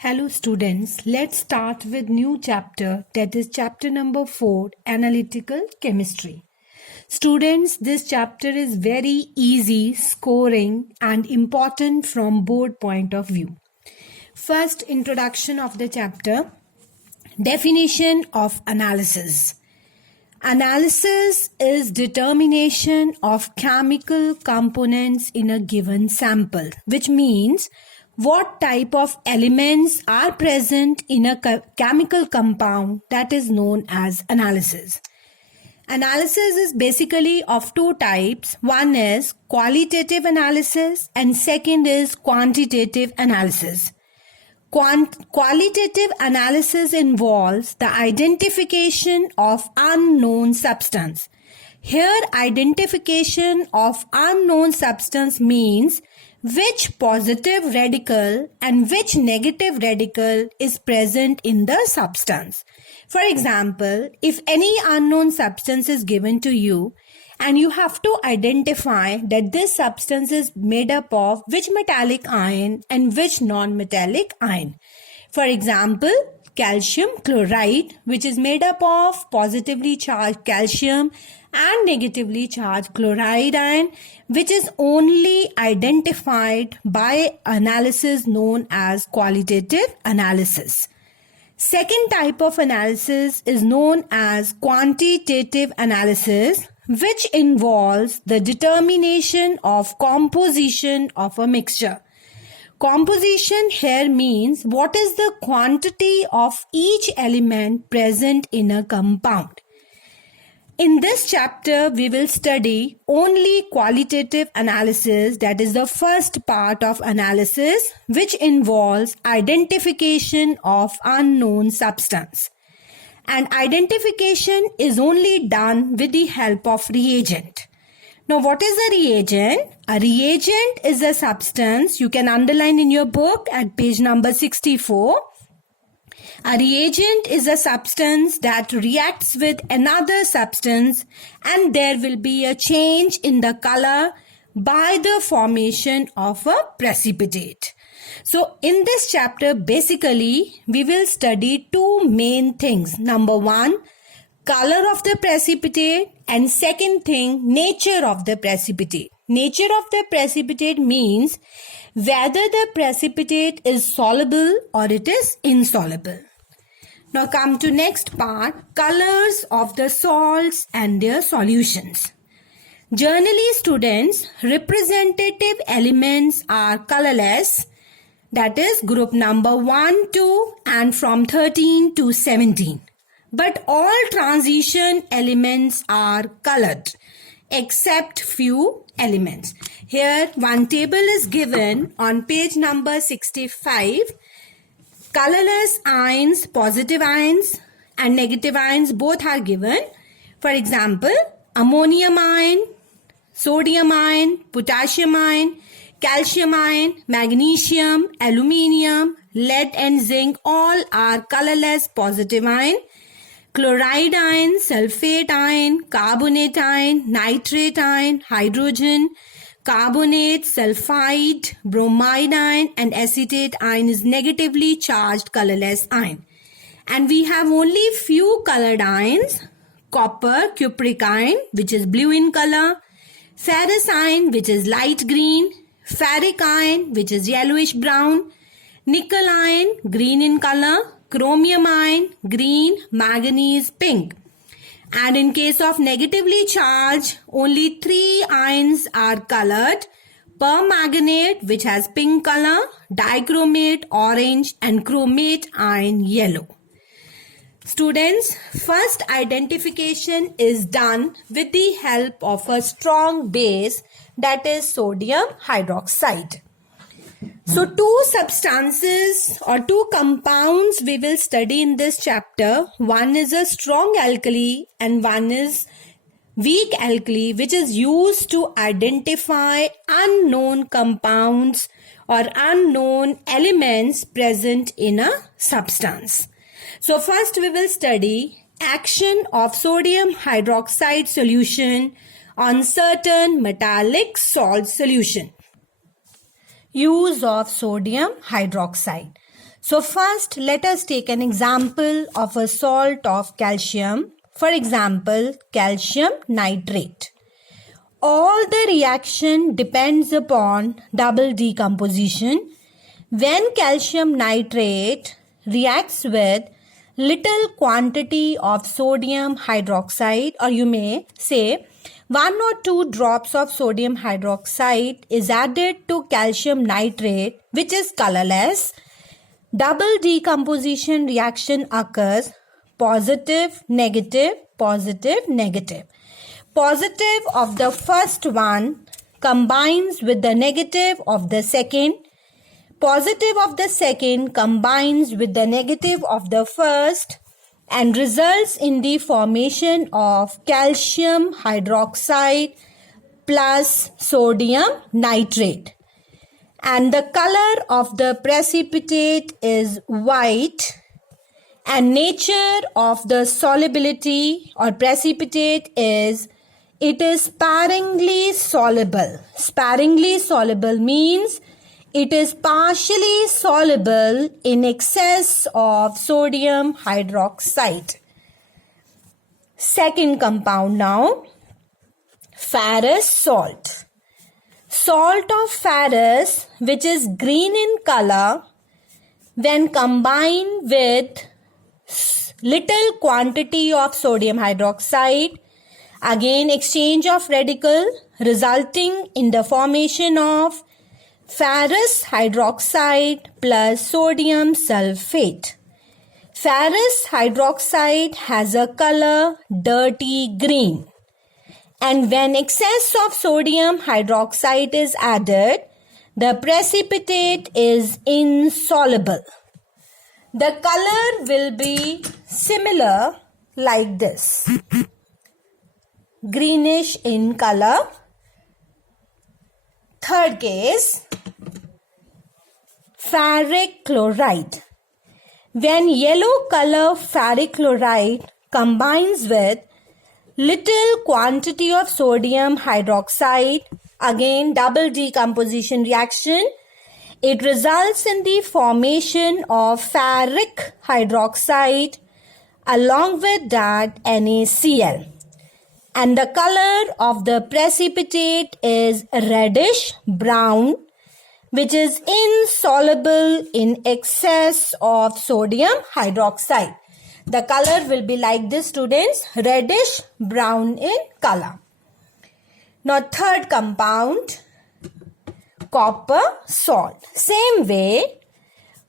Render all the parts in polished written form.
Hello students, let's start with new chapter, that is chapter number 4, Analytical Chemistry. Students, this chapter is very easy, scoring and important from board point of view. First, introduction of the chapter. Definition of analysis. Analysis is determination of chemical components in a given sample, which means what type of elements are present in a chemical compound, that is known as analysis. Analysis is basically of two types. One is qualitative analysis and second is quantitative analysis. Qualitative analysis involves the identification of unknown substance. Here, identification of unknown substance means which positive radical and which negative radical is present in the substance. For example, if any unknown substance is given to you and you have to identify that this substance is made up of which metallic ion and which non-metallic ion. For example, calcium chloride, which is made up of positively charged calcium and negatively charged chloride ion, which is only identified by analysis known as qualitative analysis. Second type of analysis is known as quantitative analysis, which involves the determination of composition of a mixture. Composition here means what is the quantity of each element present in a compound. In this chapter, we will study only qualitative analysis, that is the first part of analysis, which involves identification of unknown substance. And identification is only done with the help of reagent. Now, what is a reagent? A reagent is a substance, you can underline in your book at page number 64. A reagent is a substance that reacts with another substance and there will be a change in the color by the formation of a precipitate. So in this chapter, basically, we will study two main things. Number one, color of the precipitate, and second thing, nature of the precipitate. Nature of the precipitate means whether the precipitate is soluble or it is insoluble. Now come to next part, colors of the salts and their solutions. Generally, students, representative elements are colorless, that is group number 1, 2 and from 13 to 17. But all transition elements are colored except few elements. Here one table is given on page number 65. Colorless ions, positive ions and negative ions both are given. For example, ammonium ion, sodium ion, potassium ion, calcium ion, magnesium, aluminium, lead and zinc all are colorless positive ion. Chloride ion, sulfate ion, carbonate ion, nitrate ion, hydrogen, carbonate, sulfide, bromide ion and acetate ion is negatively charged colorless ion. And we have only few colored ions, copper, cupric ion which is blue in color, ferrous ion which is light green, ferric ion which is yellowish brown, nickel ion green in color, chromium ion green, manganese pink. And in case of negatively charged, only 3 ions are colored: permanganate which has pink color, dichromate orange and chromate ion yellow. Students, first identification is done with the help of a strong base, that is sodium hydroxide. So two substances or two compounds we will study in this chapter. One is a strong alkali and one is weak alkali, which is used to identify unknown compounds or unknown elements present in a substance. So first we will study action of sodium hydroxide solution on certain metallic salt solution. Use of sodium hydroxide. So first, let us take an example of a salt of calcium. For example, calcium nitrate. All the reaction depends upon double decomposition. When calcium nitrate reacts with little quantity of sodium hydroxide, or you may say 1 or 2 drops of sodium hydroxide is added to calcium nitrate, which is colorless, double decomposition reaction occurs: positive, negative, positive, negative. Positive of the first one combines with the negative of the second. Positive of the second combines with the negative of the first and results in the formation of calcium hydroxide plus sodium nitrate. And the color of the precipitate is white, and nature of the solubility or precipitate is it is sparingly soluble. Sparingly soluble means it is partially soluble in excess of sodium hydroxide. Second compound now, ferrous salt. Salt of ferrous, which is green in color, when combined with little quantity of sodium hydroxide, again exchange of radical resulting in the formation of ferrous hydroxide plus sodium sulfate. Ferrous hydroxide has a color dirty green, and when excess of sodium hydroxide is added, the precipitate is insoluble. The color will be similar like this, greenish in color. Third case, ferric chloride. When yellow color ferric chloride combines with little quantity of sodium hydroxide, again double decomposition reaction, it results in the formation of ferric hydroxide along with that NaCl. And the color of the precipitate is reddish brown, which is insoluble in excess of sodium hydroxide. The color will be like this, students, reddish brown in color. Now third compound, copper salt. Same way,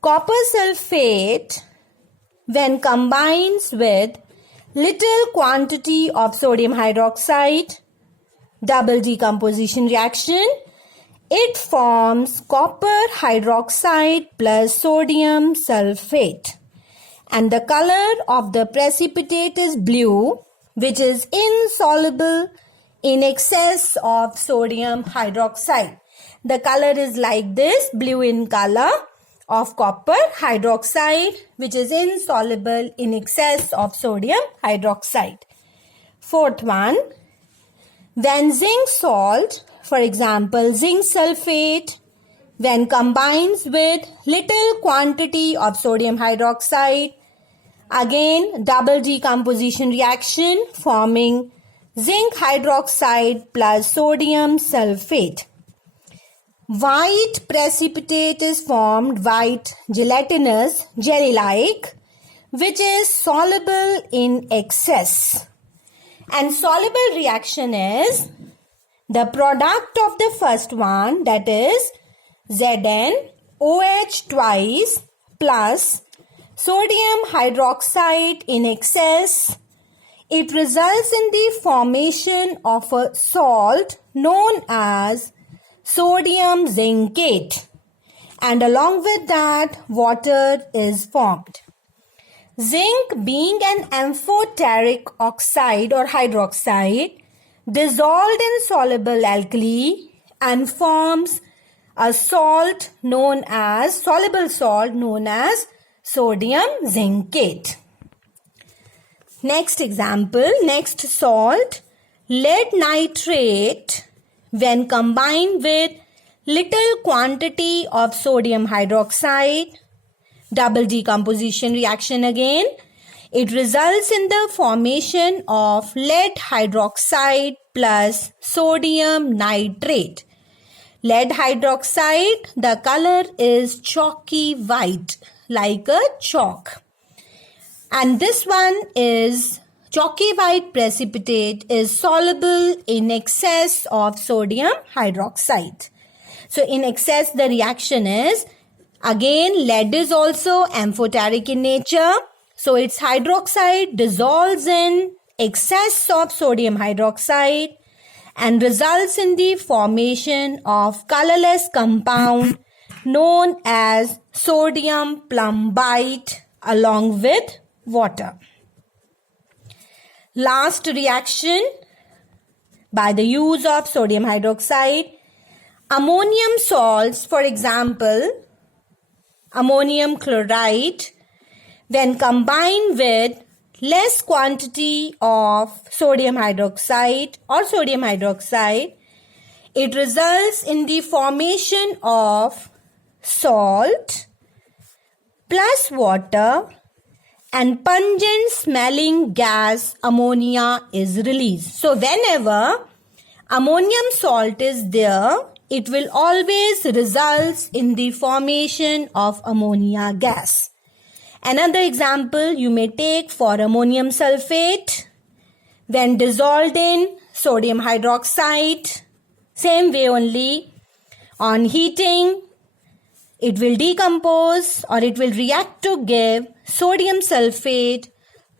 copper sulfate when combines with little quantity of sodium hydroxide, double decomposition reaction, it forms copper hydroxide plus sodium sulfate. And the color of the precipitate is blue, which is insoluble in excess of sodium hydroxide. The color is like this, blue in color, of copper hydroxide, which is insoluble in excess of sodium hydroxide. Fourth one, when zinc salt, for example zinc sulfate, when combines with little quantity of sodium hydroxide, again double decomposition reaction forming zinc hydroxide plus sodium sulfate. White precipitate is formed, white gelatinous jelly-like, which is soluble in excess. And soluble reaction is the product of the first one, that is ZnOH twice plus sodium hydroxide in excess. It results in the formation of a salt known as sodium zincate, and along with that water is formed. Zinc being an amphoteric oxide or hydroxide dissolved in soluble alkali and forms a salt known as soluble salt known as sodium zincate. Next example, next salt, lead nitrate. When combined with little quantity of sodium hydroxide, double decomposition reaction again. It results in the formation of lead hydroxide plus sodium nitrate. Lead hydroxide, the color is chalky white, like a chalk. And this one is chalky white precipitate is soluble in excess of sodium hydroxide. So in excess, the reaction is, again, lead is also amphoteric in nature. So its hydroxide dissolves in excess of sodium hydroxide and results in the formation of colorless compound known as sodium plumbite along with water. Last reaction by the use of sodium hydroxide, ammonium salts, for example, ammonium chloride, when combined with less quantity of sodium hydroxide or sodium hydroxide, it results in the formation of salt plus water and pungent smelling gas ammonia is released. So whenever ammonium salt is there, it will always result in the formation of ammonia gas. Another example you may take for ammonium sulfate. When dissolved in sodium hydroxide, same way only, on heating, it will decompose or it will react to give sodium sulfate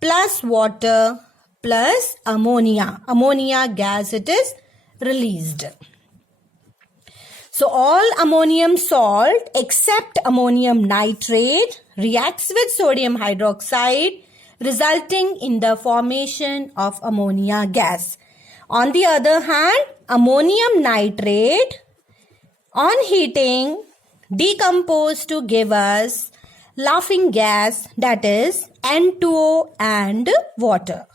plus water plus ammonia. Ammonia gas it is released. So all ammonium salt except ammonium nitrate reacts with sodium hydroxide, resulting in the formation of ammonia gas. On the other hand, ammonium nitrate on heating decompose to give us laughing gas, that is N2O and water.